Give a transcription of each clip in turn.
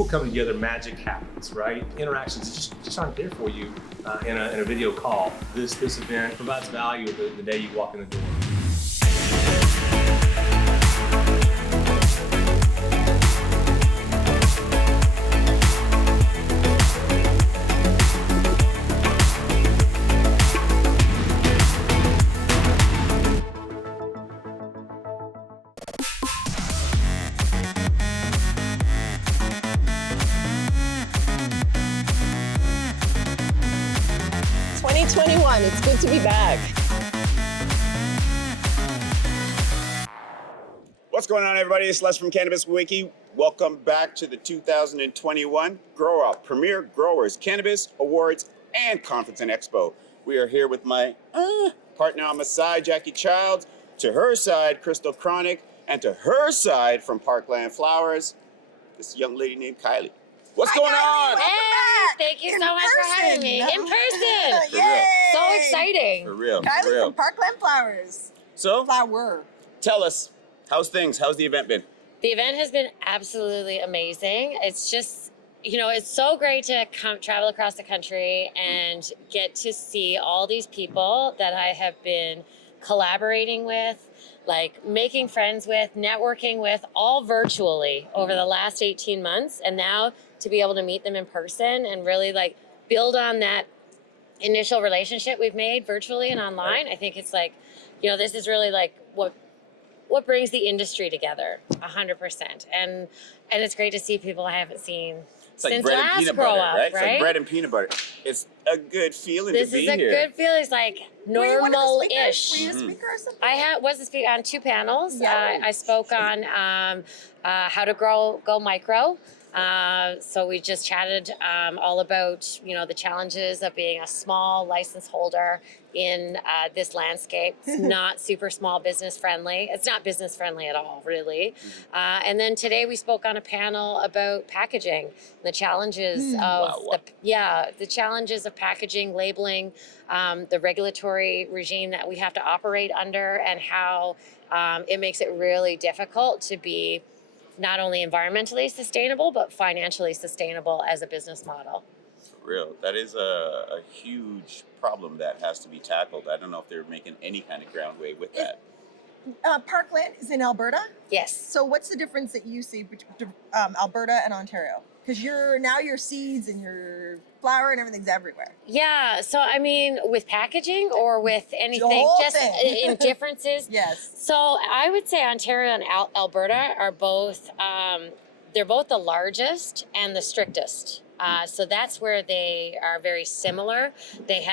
people come together, magic happens, right? Interactions just aren't there for you in a video call. This event provides value the day you walk in the door. It's good to be back. What's going on, everybody? It's Les from Cannabis Wiki. Welcome back to the 2021 Grow Up Premier Growers Cannabis Awards and Conference and Expo. We are here with my partner on my side, Jackie Childs, to her side, Crystal Chronic, and to her side from Parkland Flowers, this young lady named Kylie. What's going on? Hey, thank you so much for having me. In person. Yay! So exciting. For real. Kylie for real. from Parkland Flowers. So, Flower. tell us, how's things? How's the event been? The event has been absolutely amazing. It's just, it's so great to travel across the country and get to see all these people that I have been collaborating with, like making friends with, networking with, all virtually over the last 18 months. And now to be able to meet them in person and really like build on that initial relationship we've made virtually and online. I think it's like, this is really like what brings the industry together 100%. And it's great to see people I haven't seen since bread and last peanut grow butter, up, right? It's like right? bread and peanut butter. It's a good feeling This to be is a here. good feeling. It's like normal-ish. Were you a speaker or something? I was a speaker on 2 panels. Yeah. I spoke on how to go micro. So we just chatted all about, the challenges of being a small license holder in this landscape. It's not super small business friendly. It's not business friendly at all, really. And then today we spoke on a panel about packaging, the challenges of the challenges of packaging, labeling, the regulatory regime that we have to operate under, and how it makes it really difficult to be not only environmentally sustainable, but financially sustainable as a business model. For real. That is a huge problem that has to be tackled. I don't know if they're making any kind of groundway with that. Parkland is in Alberta. Yes. So what's the difference that you see between Alberta and Ontario? Because your seeds and your flower and everything's everywhere. Yeah. So, with packaging or with anything, just in differences. Yes. So I would say Ontario and Alberta are both, they're both the largest and the strictest. So that's where they are very similar. They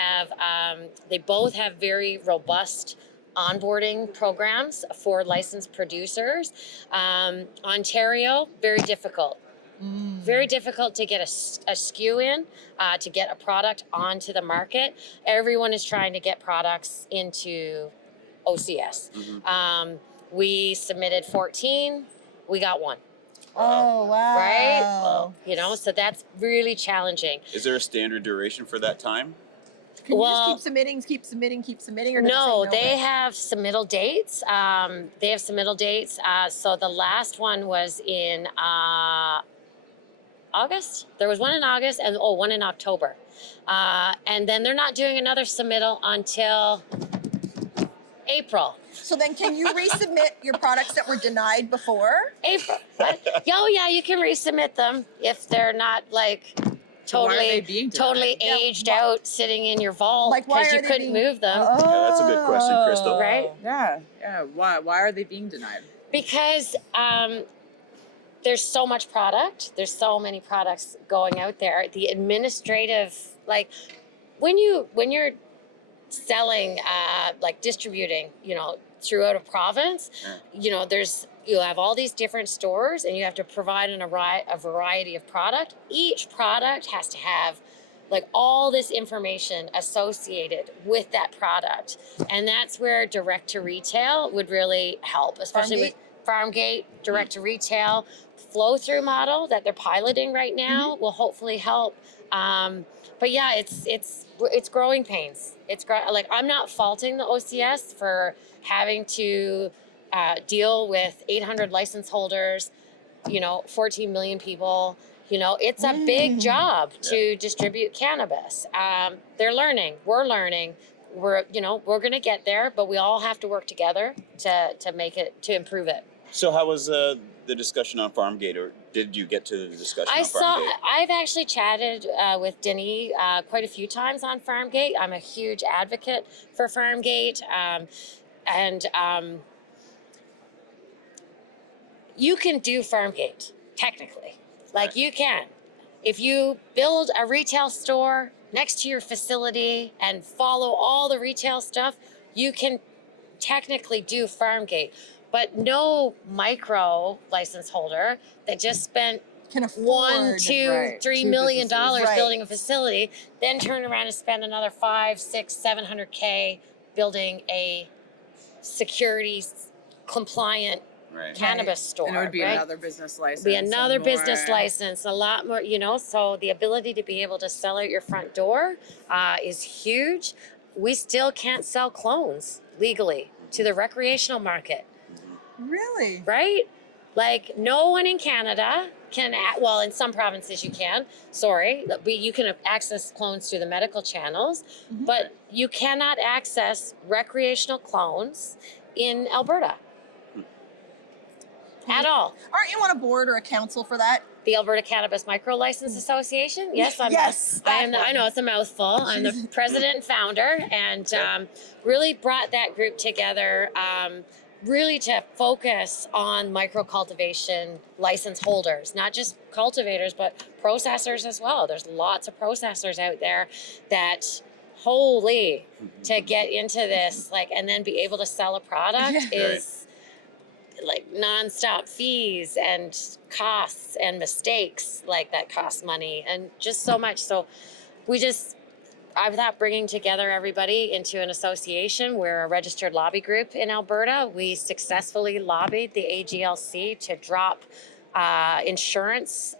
both have very robust onboarding programs for licensed producers. Ontario, very difficult. Very difficult to get a SKU in, to get a product onto the market. Everyone is trying to get products into OCS. We submitted 14, we got 1. Oh, wow. Right? Wow. So that's really challenging. Is there a standard duration for that time? Can you just keep submitting? Or No, they have submittal dates. So the last one was in August. There was one in August and one in October. And then they're not doing another submittal until April. So then can you resubmit your products that were denied before? April. Yeah, you can resubmit them if they're not like totally aged out, sitting in your vault because you couldn't move them. Yeah, that's a good question, Crystal. Right? Yeah. Why are they being denied? Because there's so much product. There's so many products going out there. The administrative, like when you're selling, distributing, throughout a province, you have all these different stores and you have to provide a variety of product. Each product has to have like all this information associated with that product. And that's where direct to retail would really help, especially with Farmgate, direct to retail, flow through model that they're piloting right now will hopefully help. But yeah, it's growing pains. I'm not faulting the OCS for having to deal with 800 license holders, 14 million people, You know, it's a big job to distribute cannabis. They're learning. We're learning. We're going to get there, but we all have to work together to make it, to improve it. So how was the discussion on Farmgate, or did you get to the discussion on Farmgate? I've actually chatted with Denis quite a few times on Farmgate. I'm a huge advocate for Farmgate. You can do Farmgate, technically. Like, you can. If you build a retail store next to your facility and follow all the retail stuff, you can technically do Farmgate. But no micro license holder that just spent Can afford $1, $2, Right. $3 Two million businesses. Right. building a facility, then turn around and spend another 5, 6, 700K building a security compliant Right. cannabis store. And it would be right? another business license. Be and another business more- license, a lot more, so the ability to be able to sell out your front door is huge. We still can't sell clones legally to the recreational market, Really? right? Like, no one in Canada can, well, in some provinces you can, you can access clones through the medical channels, but you cannot access recreational clones in Alberta at all. Aren't you on a board or a council for that? The Alberta Cannabis Micro License Association. Yes, Yes, I that am. one. I know it's a mouthful. I'm the president and founder, and really brought that group together, really to focus on micro cultivation license holders, not just cultivators, but processors as well. There's lots of processors out there that, to get into this, like, and then be able to sell a product Yeah. is like nonstop fees and costs and mistakes like that cost money and just so much. So I thought bringing together everybody into an association. We're a registered lobby group in Alberta. We successfully lobbied the AGLC to drop insurance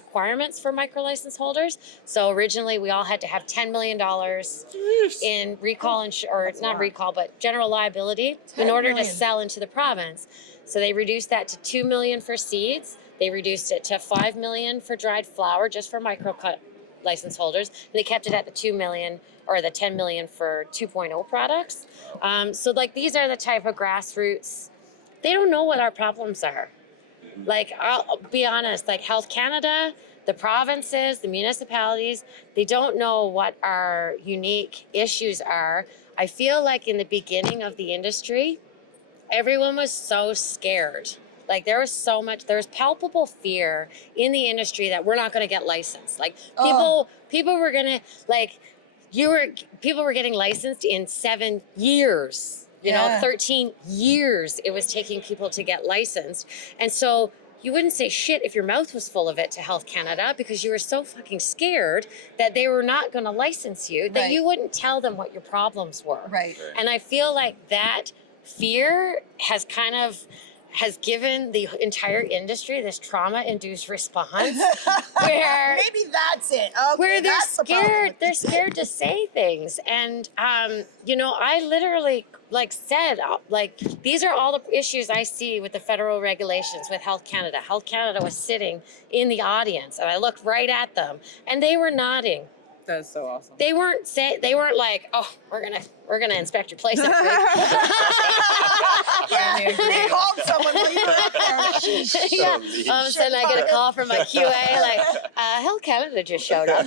requirements for micro license holders. So originally we all had to have $10 million in recall, but general liability in order to sell into the province. So they reduced that to $2 million for seeds. They reduced it to $5 million for dried flower, just for micro license holders. And they kept it at the $2 million or the $10 million for 2.0 products. So like, these are the type of grassroots. They don't know what our problems are. Like, I'll be honest, like Health Canada, the provinces, the municipalities, they don't know what our unique issues are. I feel like in the beginning of the industry, everyone was so scared. Like, there was palpable fear in the industry that we're not going to get licensed. Like, people were going to, like, people were getting licensed in 7 years. 13 years it was taking people to get licensed. And so you wouldn't say shit if your mouth was full of it to Health Canada because you were so fucking scared that they were not going to license you, that you wouldn't tell them what your problems were. Right. And I feel like that fear has given the entire industry this trauma-induced response where Maybe that's it. Okay, where they're that's the problem scared. with They're it. scared to say things, and I literally said these are all the issues I see with the federal regulations with Health Canada. Health Canada was sitting in the audience, and I looked right at them, and they were nodding. That's so awesome. They weren't like, oh, we're gonna inspect your place next week. Yeah, they called someone while you were up there. Yeah. All of a sudden, I get a call from my QA, like, Health Canada just showed up.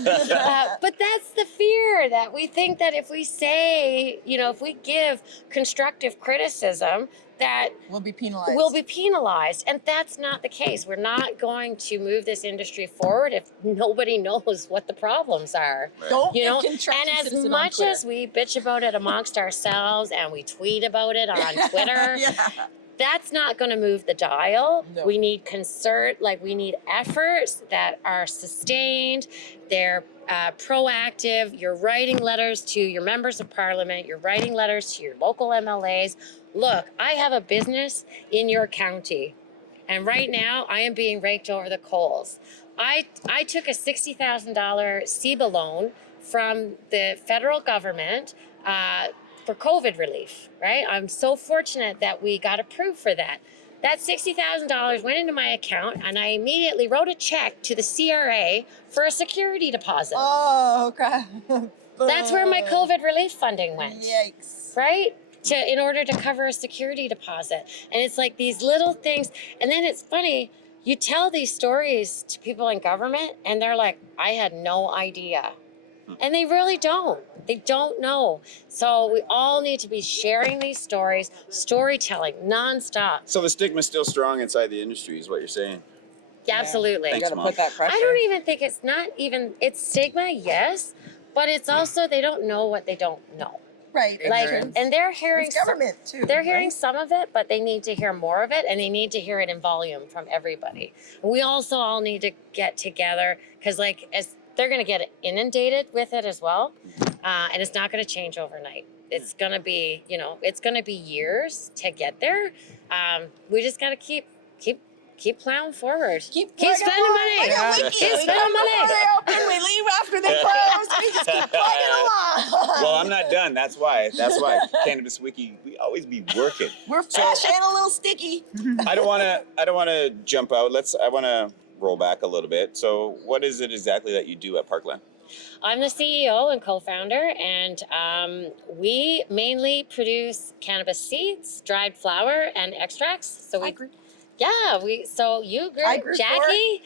But that's the fear, that we think that if we say, if we give constructive criticism, that We'll be penalized. will be penalized. And that's not the case. We're not going to move this industry forward if nobody knows what the problems are. Don't You know, get contracted and as citizen on much Twitter. as we bitch about it amongst ourselves and we tweet about it on Twitter, Yeah. that's not going to move the dial. No. We need we need efforts that are sustained. They're proactive. You're writing letters to your members of parliament. You're writing letters to your local MLAs. Look, I have a business in your county, and right now I am being raked over the coals. I took a $60,000 CEBA loan from the federal government for COVID relief, right? I'm so fortunate that we got approved for that. that $60,000 went into my account, and I immediately wrote a check to the CRA for a security deposit. Oh, crap. That's where my COVID relief funding went. Yikes. Right? In order to cover a security deposit. And it's like these little things. And then it's funny, you tell these stories to people in government, and they're like, I had no idea. And they really don't. They don't know. So we all need to be sharing these stories, storytelling nonstop. So the stigma's still strong inside the industry, is what you're saying. Yeah, absolutely. You Thanks, gotta Mom. put that pressure. I don't even think it's not even, it's stigma, yes, but it's also they don't know what they don't know. Right. Like, Ignorance. and they're hearing It's government too. They're hearing right? some of it, but they need to hear more of it, and they need to hear it in volume from everybody. We also all need to get together because, like, as they're going to get inundated with it as well, and it's not going to change overnight. It's going to be, it's going to be years to get there. We just got to keep plowing forward. Keep spending plugging money. along. Like a Yeah. wiki. Keep We spending come money. before they open, we leave after they close. We just keep plugging along. Well, I'm not done. That's why. Cannabis Wiki, we always be working. We're fresh and a little sticky. I don't want to jump out. I want to roll back a little bit. So, what is it exactly that you do at Parkland? I'm the CEO and co-founder, and we mainly produce cannabis seeds, dried flower, and extracts. So I agree. yeah, so you grew, I grew Jackie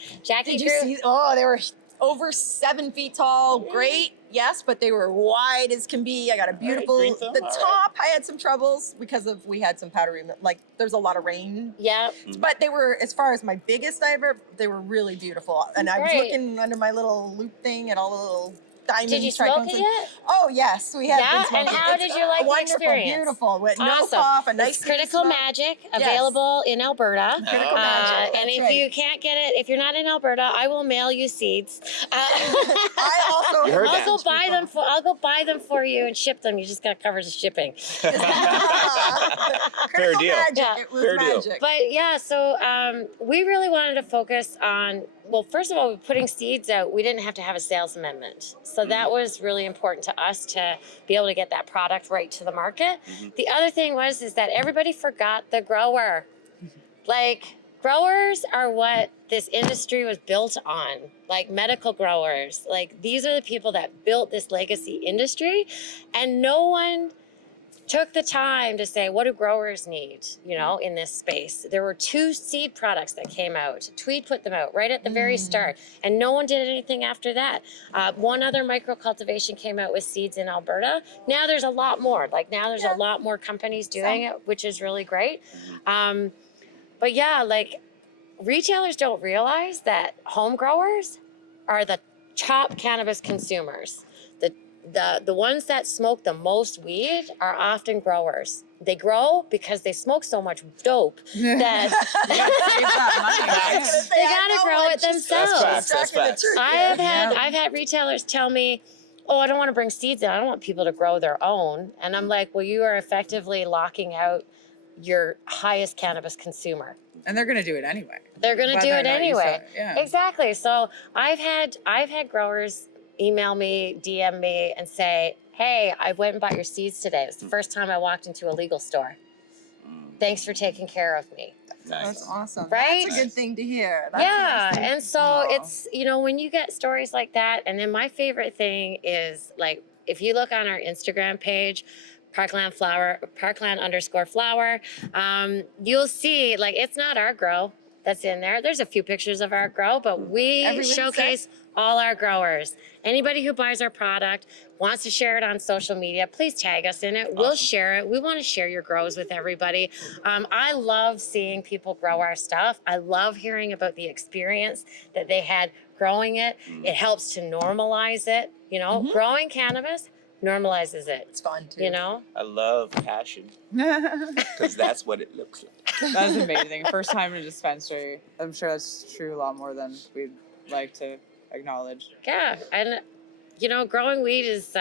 Did you grew. see? Oh, they were over 7 feet tall. Great, yes, but they were wide as can be. I got a beautiful. green thumb, The all right. top, I had some troubles because we had some powdery. Like there's a lot of rain. Yeah, But they were, as far as my biggest ever, they were really beautiful. And I was Great. looking under my little loop thing at all the little diamonds. did you smoke trichomes, it and- yet? Oh yes, we have. Yeah? been And smoking. how It's did you like the wonderful, experience? Beautiful, with no Awesome. cough, a nice It's Critical smoke. Magic, Yes. available in Alberta. Critical Magic. And that's if right. you can't get it, if you're not in Alberta, I will mail you seeds. I also You heard that. I'll go buy them I'll go buy them for you and ship them. You just got to cover the shipping. Fair Critical deal. Magic. Yeah. It was Fair deal. magic. But yeah, so we really wanted to focus on, well, first of all, putting seeds out, we didn't have to have a sales amendment. So that was really important to us to be able to get that product right to the market. The other thing is that everybody forgot the grower. Like, growers are what this industry was built on, like medical growers. Like, these are the people that built this legacy industry, and no one took the time to say, what do growers need, in this space? There were 2 seed products that came out. Tweed put them out right at the very start, and no one did anything after that. One other micro cultivation came out with seeds in Alberta. Now there's a lot more. Like, now there's a lot more companies doing it, which is really great. But yeah, like, retailers don't realize that home growers are the top cannabis consumers. The ones that smoke the most weed are often growers. They grow because they smoke so much dope that You gotta save that money. they gotta grow it themselves. That's facts. I've had retailers tell me, oh, I don't want to bring seeds in. I don't want people to grow their own. And I'm like, well, you are effectively locking out your highest cannabis consumer. And they're gonna do it anyway. They're gonna do Whether or it not you anyway. sell it, yeah. Exactly. So I've had growers email me, DM me, and say, hey, I went and bought your seeds today. It's the first time I walked into a legal store. Thanks for taking care of me. Nice. That's awesome. Right? That's a good thing to hear. That's Yeah. nice to- And so Aw. it's, when you get stories like that, and then my favorite thing is, like, if you look on our Instagram page, Parkland_flower, you'll see, like, it's not our grow that's in there. There's a few pictures of our grow, but we Everything's showcase all our growers. Anybody who buys our product, wants to share it on social media, please tag us in it. We'll Awesome. share it. We want to share your grows with everybody. I love seeing people grow our stuff. I love hearing about the experience that they had growing it. It helps to normalize it. Growing cannabis normalizes it. It's fun too. I love passion because that's what it looks like. That's amazing. First time in a dispensary. I'm sure that's true a lot more than we'd like to acknowledge. Yeah, and growing weed is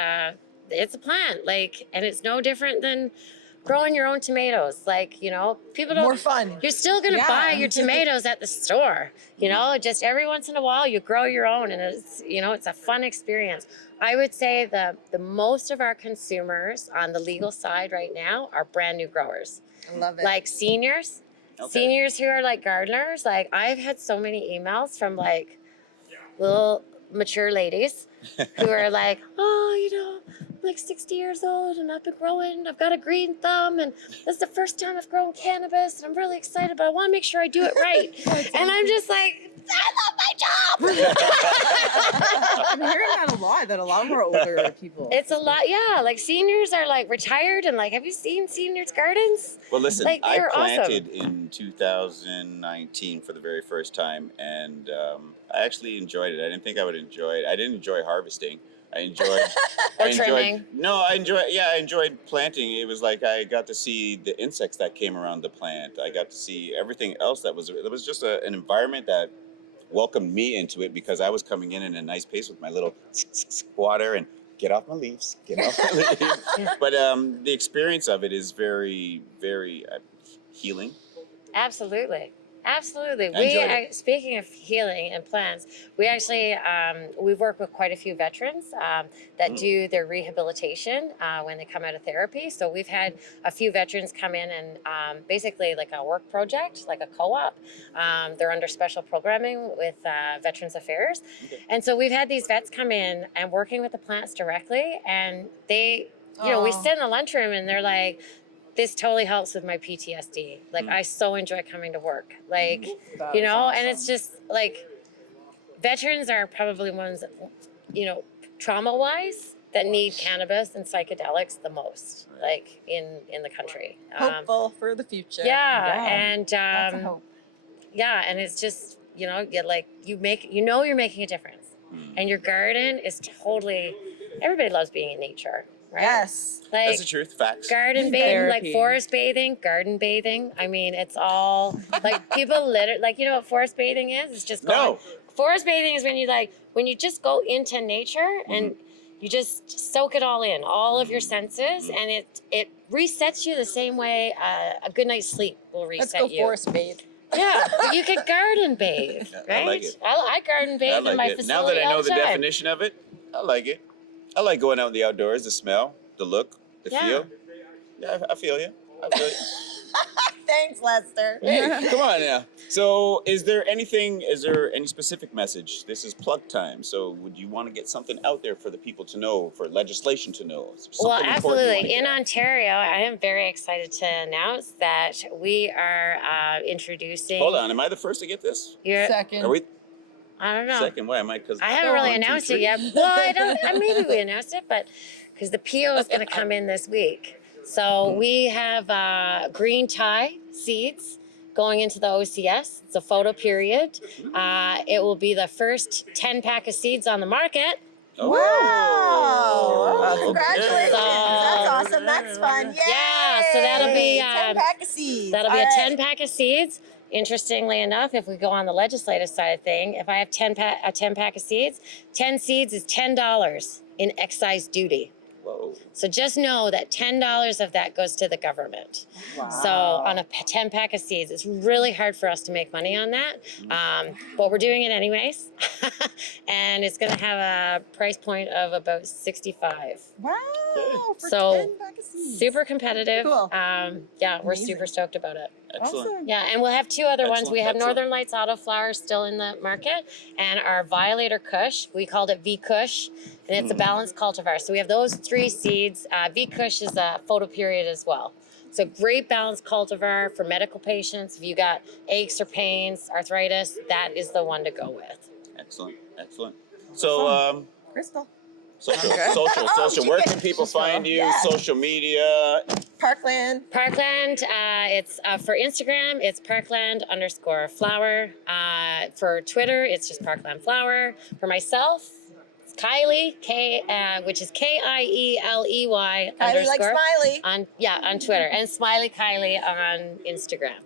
it's a plant, like, and it's no different than growing your own tomatoes. Like, people don't. More fun. You're still gonna Yeah. buy your tomatoes at the store. Just every once in a while you grow your own, and it's a fun experience. I would say the most of our consumers on the legal side right now are brand new growers, I love it. like seniors. Okay. Seniors who are like gardeners, like I've had so many emails from like little mature ladies who are like, oh, you know, I'm like 60 years old and I've been growing, I've got a green thumb and this is the first time I've grown cannabis and I'm really excited, but I want to make sure I do it right. And I'm just like, I love my job. I'm hearing that a lot. That a lot more older people. It's a lot, yeah. Like seniors are like retired and like, have you seen seniors' gardens? Well, listen, Like, I they're planted in 2019 for the very first time, and I actually enjoyed it. I didn't think I would enjoy it. I didn't enjoy harvesting. I enjoyed. Or trimming. No, I enjoyed planting. It was like I got to see the insects that came around the plant. I got to see everything else that was. It was just an environment that welcomed me into it because I was coming in a nice pace with my little water and get off my leaves, get off my leaves. But the experience of it is very, very healing. Absolutely. Absolutely. I enjoyed it. Speaking of healing and plants, we actually we've worked with quite a few veterans that do their rehabilitation when they come out of therapy. So we've had a few veterans come in and basically like a work project, like a co-op. They're under special programming with Veterans Affairs, and so we've had these vets come in and working with the plants directly, and they, you know, we sit in the lunchroom and they're like, this totally helps with my PTSD. Like, I so enjoy coming to work. Like, That you is know, awesome. and it's just like, veterans are probably ones, you know, trauma-wise, that need cannabis and psychedelics the most, like in the country. Hopeful for the future. Yeah, and Lots of hope. yeah, and it's just, you know, you're making a difference, and your garden is totally. Everybody loves being in nature, right? Yes. Like, That's the truth. Facts. garden bathing, like Therapy. forest bathing, garden bathing. I mean, it's all like people like, you know what forest bathing is? It's just going. No. Forest bathing is when you just go into nature and you just soak it all in, all of your senses, and it resets you the same way a good night's sleep will Let's reset go you. forest bathe. Yeah, but you could garden bathe, I right? like it. I garden bathe I in like my it. facility Now that I know all the time. definition of it, I like it. I like going out in the outdoors, the smell, the look, the Yeah. feel. Yeah, I feel you. I feel you. Thanks, Lester. Hey, come on now. So, is there any specific message? This is plug time. So, would you want to get something out there for the people to know, for legislation to know? Well, Something important you absolutely. wanna In get out? Ontario, I am very excited to announce that we are introducing. Hold on. Am I the first to get this? Second. Are we I don't know. second? Why am I? Because I haven't really announced it yet. Well, I don't. Maybe we announced it, but because the PO is going to come in this week. So we have green tie seeds going into the OCS. It's a photo period. It will be the first 10-pack of seeds on the market. Oh. Wow. That's Congratulations. okay. That's awesome. That's fun. Yay. Yeah, so that'll be, 10-pack of seeds. That'll be All a right. 10-pack of seeds. Interestingly enough, if we go on the legislative side of thing, if I have a 10-pack of seeds, 10 seeds is $10 in excise duty. Whoa. So just know that $10 of that goes to the government. Wow. So on a 10-pack of seeds, it's really hard for us to make money on that, but we're doing it anyways. And it's going to have a price point of about $65. Wow. For So, 10-pack of seeds. Super competitive. Cool. Yeah, we're Amazing. super stoked about it. Excellent. Awesome. Yeah, and we'll have two other ones. Excellent, We have excellent. Northern Lights Auto Flowers still in the market, and our Violator Kush. We called it V Kush, and it's a balanced cultivar. So we have those 3 seeds. V Kush is a photo period as well. So great balanced cultivar for medical patients. If you got aches or pains, arthritis, that is the one to go with. Excellent. Excellent. So, Crystal. social. Oh, Where she can people she's full. find you? Yeah. Social media. Parkland. Parkland, it's for Instagram, it's Parkland_flower. For Twitter, it's just Parkland Flower. For myself, it's Kylie, which is Kieley Kylie like underscore Smiley. on Twitter, and Smiley Kylie on Instagram.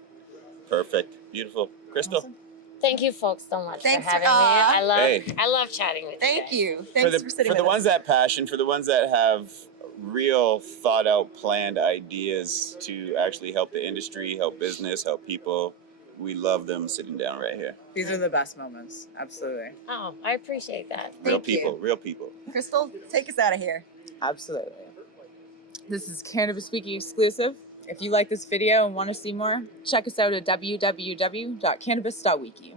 Perfect. Beautiful. Crystal. Awesome. Thank you folks so much Thanks for for- having me. Hey. I love chatting with you. Thank guys. you. Thanks for sitting for the with ones us. that passion, for the ones that have real thought out, planned ideas to actually help the industry, help business, help people. We love them sitting down right here. These are the best moments. Absolutely. Oh, I appreciate that. Real Thank you. people, real people. Crystal, take us out of here. Absolutely. This is Cannabis Weekly exclusive. If you like this video and want to see more, check us out at www.cannabis.wiki.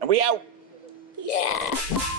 And we out. Yeah.